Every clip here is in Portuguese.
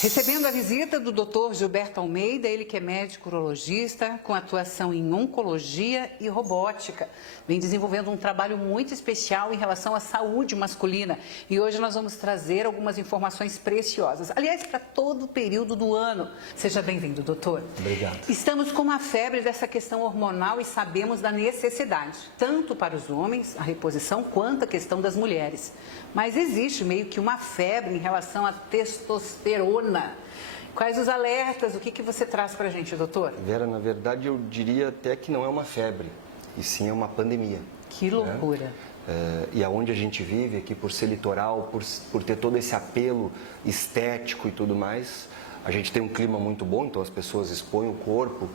Recebendo a visita do Dr. Gilberto Almeida, ele que é médico urologista com atuação em oncologia e robótica. Vem desenvolvendo um trabalho muito especial em relação à saúde masculina. E hoje nós vamos trazer algumas informações preciosas. Aliás, para todo o período do ano. Seja bem-vindo, doutor. Obrigado. Estamos com uma febre dessa questão hormonal e sabemos da necessidade, tanto para os homens, a reposição, quanto a questão das mulheres. Mas existe meio que uma febre em relação à testosterona. Quais os alertas? O que você traz para a gente, doutor? Vera, na verdade, eu diria até que não é uma febre, e sim é uma pandemia. Que loucura. Né? E aonde a gente vive aqui, por ser litoral, por ter todo esse apelo estético e tudo mais, a gente tem um clima muito bom, então as pessoas expõem o corpo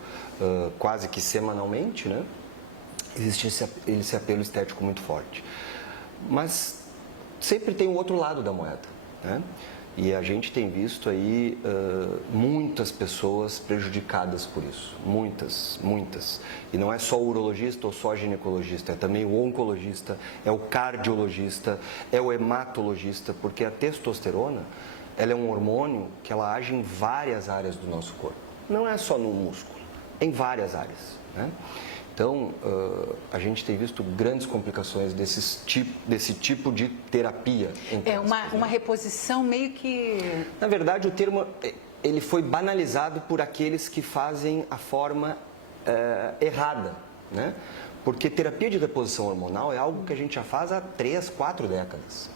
quase que semanalmente, né? Existe esse apelo estético muito forte. Mas sempre tem o outro lado da moeda, né? E a gente tem visto aí muitas pessoas prejudicadas por isso, muitas. E não é só o urologista ou só o ginecologista, é também o oncologista, é o cardiologista, é o hematologista, porque a testosterona, ela é um hormônio que ela age em várias áreas do nosso corpo. Não é só no músculo, em várias áreas, né? Então, a gente tem visto grandes complicações desse tipo de terapia. É uma reposição meio que... Na verdade, o termo ele foi banalizado por aqueles que fazem a forma errada, né? Porque terapia de reposição hormonal é algo que a gente já faz há 3, 4 décadas.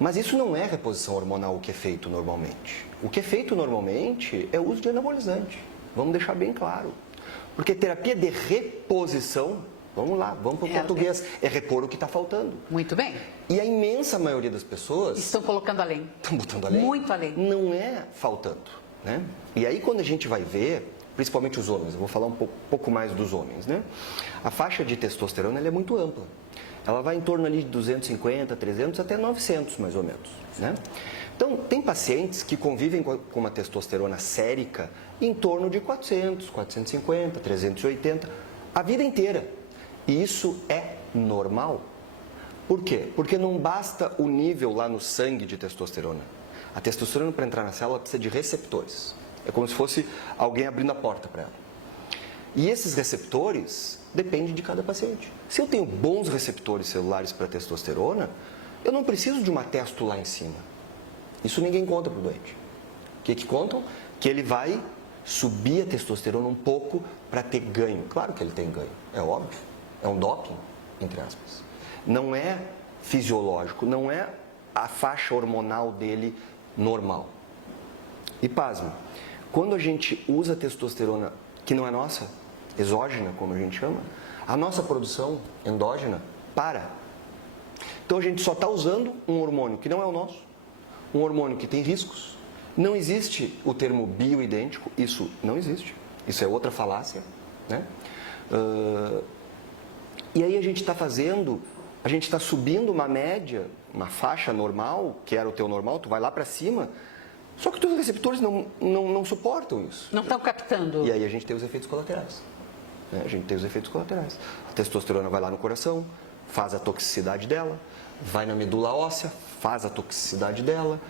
Mas isso não é reposição hormonal o que é feito normalmente. O que é feito normalmente é o uso de anabolizante. Vamos deixar bem claro. Porque terapia de reposição, vamos lá, vamos para o português, é repor o que está faltando. Muito bem. E a imensa maioria das pessoas... Estão colocando além. Estão botando além. Muito além. Não é faltando, né? E aí quando a gente vai ver, principalmente os homens, eu vou falar um pouco mais dos homens, né? A faixa de testosterona ela é muito ampla. Ela vai em torno ali de 250, 300 até 900 mais ou menos, né? Então, tem pacientes que convivem com uma testosterona sérica em torno de 400, 450, 380, a vida inteira. E isso é normal. Por quê? Porque não basta o nível lá no sangue de testosterona. A testosterona, para entrar na célula, precisa de receptores. É como se fosse alguém abrindo a porta para ela. E esses receptores dependem de cada paciente. Se eu tenho bons receptores celulares para testosterona, eu não preciso de uma testo lá em cima. Isso ninguém conta para o doente. O que contam? Que ele vai subir a testosterona um pouco para ter ganho. Claro que ele tem ganho, é óbvio. É um doping, entre aspas. Não é fisiológico, não é a faixa hormonal dele normal. E pasme, quando a gente usa testosterona que não é nossa, exógena, como a gente chama, a nossa produção endógena para. Então a gente só está usando um hormônio que não é o nosso, um hormônio que tem riscos. Não existe o termo bioidêntico, isso não existe. Isso é outra falácia, né? E aí a gente está subindo uma média, uma faixa normal, que era o teu normal, tu vai lá para cima, só que os teus receptores não suportam isso. Não estão captando. E aí a gente tem os efeitos colaterais. Né? A gente tem os efeitos colaterais. A testosterona vai lá no coração, faz a toxicidade dela, vai na medula óssea, faz a toxicidade dela,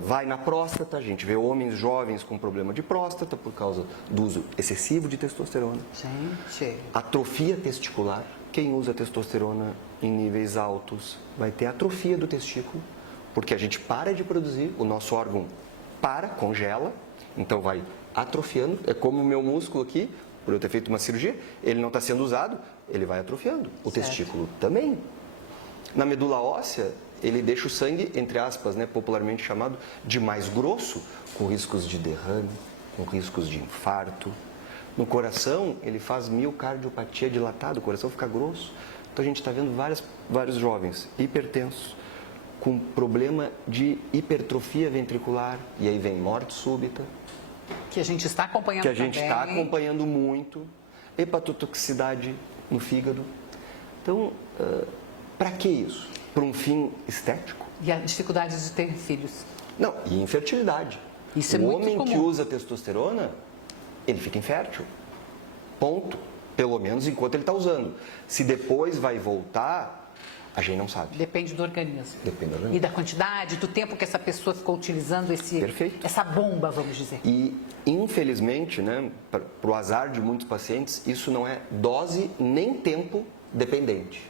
vai na próstata, a gente vê homens jovens com problema de próstata por causa do uso excessivo de testosterona. Gente. Atrofia testicular, quem usa testosterona em níveis altos vai ter atrofia do testículo, porque a gente para de produzir, o nosso órgão congela, então vai atrofiando, é como o meu músculo aqui, por eu ter feito uma cirurgia, ele não está sendo usado, ele vai atrofiando. O testículo também. Na medula óssea, ele deixa o sangue, entre aspas, né, popularmente chamado de mais grosso, com riscos de derrame, com riscos de infarto. No coração, ele faz miocardiopatia dilatada, o coração fica grosso. Então a gente está vendo vários jovens hipertensos, com problema de hipertrofia ventricular, e aí vem morte súbita. Que a gente está acompanhando Que a gente está acompanhando muito. Hepatotoxicidade no fígado. Então, para que isso? Para um fim estético? E a dificuldade de ter filhos. Não, e infertilidade. Isso é muito comum. O homem que usa testosterona, ele fica infértil. Ponto. Pelo menos enquanto ele está usando. Se depois vai voltar, A gente não sabe. Depende do organismo. Depende do organismo. E da quantidade, do tempo que essa pessoa ficou utilizando essa bomba, vamos dizer. E, infelizmente, né, para o azar de muitos pacientes, isso não é dose nem tempo dependente.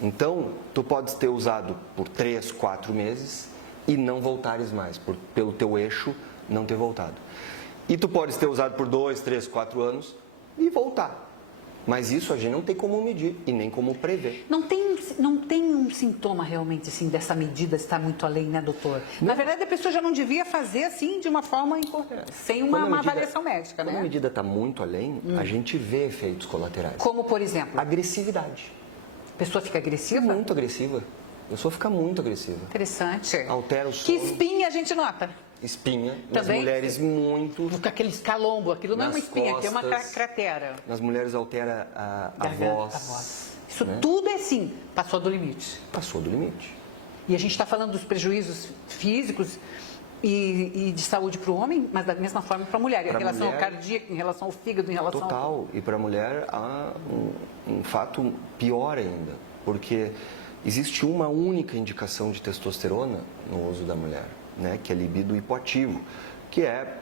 Então, tu podes ter usado por 3, 4 meses e não voltares mais, pelo teu eixo não ter voltado. E tu podes ter usado por 2, 3, 4 anos e voltar. Mas isso a gente não tem como medir e nem como prever. Não tem um sintoma realmente assim dessa medida estar muito além, né, doutor? Na verdade, a pessoa já não devia fazer assim de uma forma sem uma avaliação médica, né? Quando a medida está muito além, a gente vê efeitos colaterais. Como, por exemplo? Agressividade. A pessoa fica agressiva? Muito agressiva. A pessoa fica muito agressiva. Interessante. Altera o sono. Que espinha a gente nota? Espinha. Nas Também? mulheres, muito. Com aquele escalombo. Aquilo não é uma espinha, costas, aquilo é uma cratera. Nas mulheres altera a voz. Isso né? tudo é sim, passou do limite. Passou do limite. E a gente está falando dos prejuízos físicos e de saúde para o homem, mas da mesma forma para a mulher. Em relação ao cardíaco, em relação ao fígado, em relação Total. E para a mulher há um fato pior ainda. Porque existe uma única indicação de testosterona no uso da mulher, né, que é libido hipoativo, que é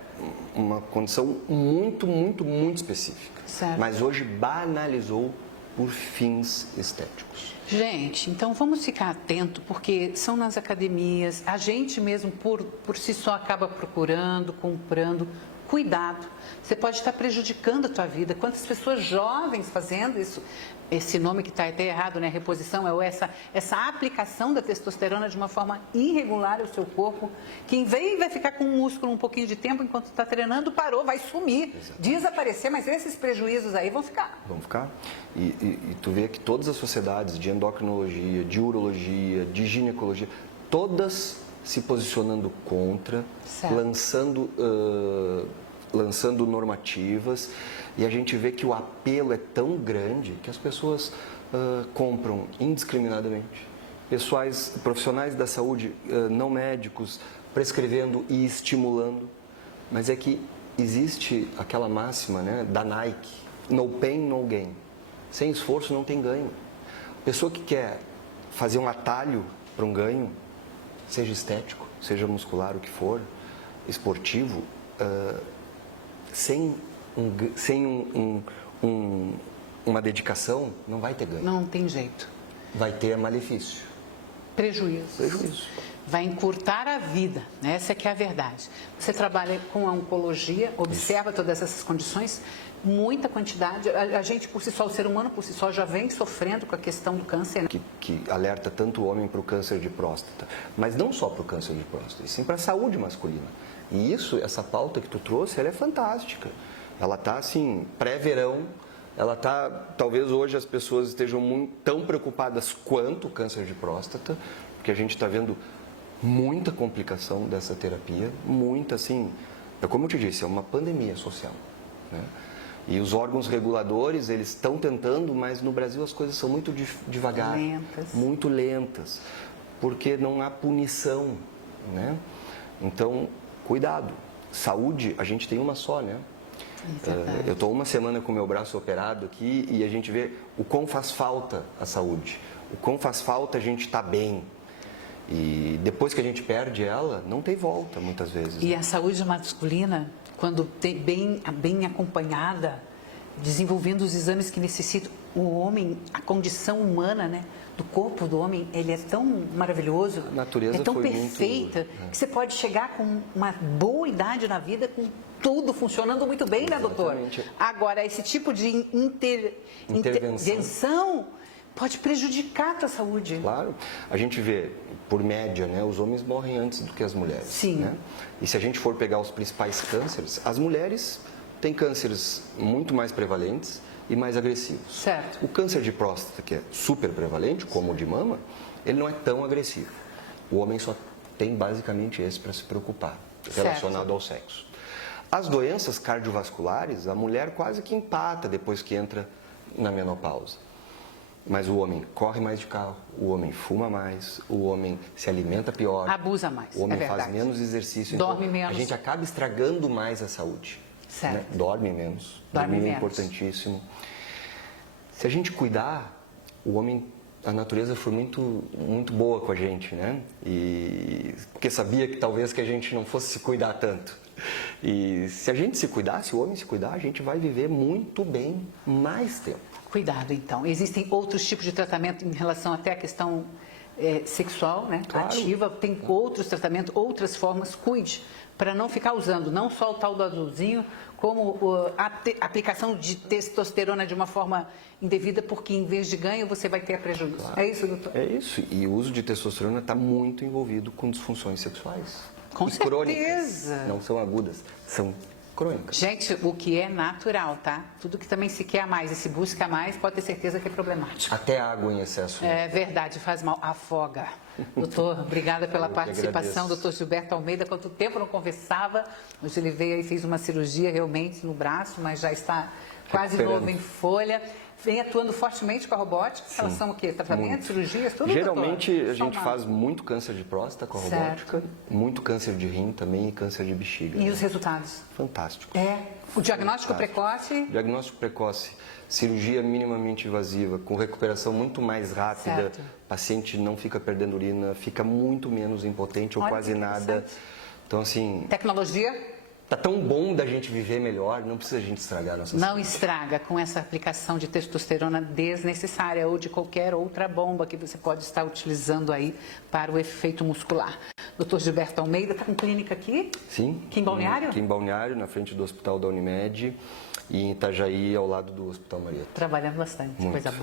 uma condição muito, muito, muito específica. Certo. Mas hoje banalizou por fins estéticos. Gente, então vamos ficar atento, porque são nas academias, a gente mesmo por si só acaba procurando, comprando. Cuidado, você pode estar prejudicando a tua vida. Quantas pessoas jovens fazendo isso, esse nome que está até errado, né? Reposição, é essa aplicação da testosterona de uma forma irregular ao seu corpo, que em vez vai ficar com o músculo um pouquinho de tempo enquanto está treinando, parou, vai sumir, desaparecer, mas esses prejuízos aí vão ficar. Vão ficar. E tu vê que todas as sociedades de endocrinologia, de urologia, de ginecologia, todas se posicionando contra, lançando normativas, e a gente vê que o apelo é tão grande que as pessoas compram indiscriminadamente. Profissionais da saúde, não médicos, prescrevendo e estimulando. Mas é que existe aquela máxima, né, da Nike, no pain, no gain. Sem esforço não tem ganho. A pessoa que quer fazer um atalho para um ganho, seja estético, seja muscular, o que for, esportivo, sem uma dedicação, não vai ter ganho. Não tem jeito. Vai ter malefício. Prejuízo. Vai encurtar a vida, né? Essa que é a verdade. Você trabalha com a oncologia, observa todas essas condições, muita quantidade. A gente, por si só, o ser humano, por si só, já vem sofrendo com a questão do câncer. Né? Que alerta tanto o homem para o câncer de próstata, mas não só para o câncer de próstata, e sim para a saúde masculina. E essa pauta que tu trouxe, ela é fantástica. Ela está, assim, pré-verão, ela está, talvez hoje as pessoas estejam tão preocupadas quanto o câncer de próstata, porque a gente está vendo muita complicação dessa terapia, muita, assim, como eu te disse, é uma pandemia social, né? E os órgãos reguladores, eles estão tentando, mas no Brasil as coisas são muito devagar, muito lentas, porque não há punição, né? Então, cuidado. Saúde, a gente tem uma só, né? Eu estou uma semana com o meu braço operado aqui e a gente vê o quão faz falta a saúde, o quão faz falta a gente estar bem. E depois que a gente perde ela, não tem volta, muitas vezes. E a saúde masculina, quando bem acompanhada, desenvolvendo os exames que necessitam, o homem, a condição humana, né, do corpo do homem, ele é tão maravilhoso, a natureza é tão foi perfeita, muito, que você pode chegar com uma boa idade na vida, com tudo funcionando muito bem, né, doutor? Agora, esse tipo de intervenção pode prejudicar a tua saúde. Claro. A gente vê, por média, né, os homens morrem antes do que as mulheres. Sim. Né? E se a gente for pegar os principais cânceres, as mulheres têm cânceres muito mais prevalentes e mais agressivos. Certo. O câncer de próstata, que é super prevalente, como o de mama, ele não é tão agressivo. O homem só tem basicamente esse para se preocupar, relacionado ao sexo. As doenças cardiovasculares, a mulher quase que empata depois que entra na menopausa. Mas o homem corre mais de carro, o homem fuma mais, o homem se alimenta pior. Abusa mais, o homem faz menos exercício. Dorme então, menos. A gente acaba estragando mais a saúde. Certo. Né? Dorme menos. Dorme Dormir menos. É importantíssimo. Se a gente cuidar, o homem a natureza foi muito boa com a gente, né? Porque sabia que talvez que a gente não fosse se cuidar tanto. E se a gente se cuidar, se o homem se cuidar, a gente vai viver muito bem mais tempo. Cuidado, então. Existem outros tipos de tratamento em relação até à questão sexual, né? Claro. Ativa. Tem outros tratamentos, outras formas. Cuide para não ficar usando não só o tal do azulzinho, como a aplicação de testosterona de uma forma indevida, porque em vez de ganho você vai ter prejuízo. Claro. É isso, doutor? É isso. E o uso de testosterona está muito envolvido com disfunções sexuais. Com certeza. Crônicas. Não são agudas, são crônicas. Gente, o que é natural, tá? Tudo que também se quer a mais e se busca mais, pode ter certeza que é problemático. Até água em excesso. É verdade, faz mal, afoga. Doutor, obrigada pela participação. Doutor Gilberto Almeida, quanto tempo não conversava. Hoje ele veio e fez uma cirurgia realmente no braço, mas já está quase novo em folha. Vem atuando fortemente com a robótica. Elas são o quê? Tratamento, cirurgias, tudo? Geralmente doutor? a gente faz muito câncer de próstata com a robótica, muito câncer de rim também e câncer de bexiga. E os resultados? Fantástico. O diagnóstico precoce? Diagnóstico precoce, cirurgia minimamente invasiva, com recuperação muito mais rápida. Certo. O paciente não fica perdendo urina, fica muito menos impotente ou quase nada. Então, assim... Tecnologia? Tá tão bom da gente viver melhor, não precisa a gente estragar a nossa Não saúde. estraga com essa aplicação de testosterona desnecessária ou de qualquer outra bomba que você pode estar utilizando aí para o efeito muscular. Dr. Gilberto Almeida está com clínica aqui? Sim. Aqui em Balneário? Aqui em Balneário, na frente do Hospital da Unimed e em Itajaí, ao lado do Hospital Marieta. Trabalhando bastante, Muito. coisa boa.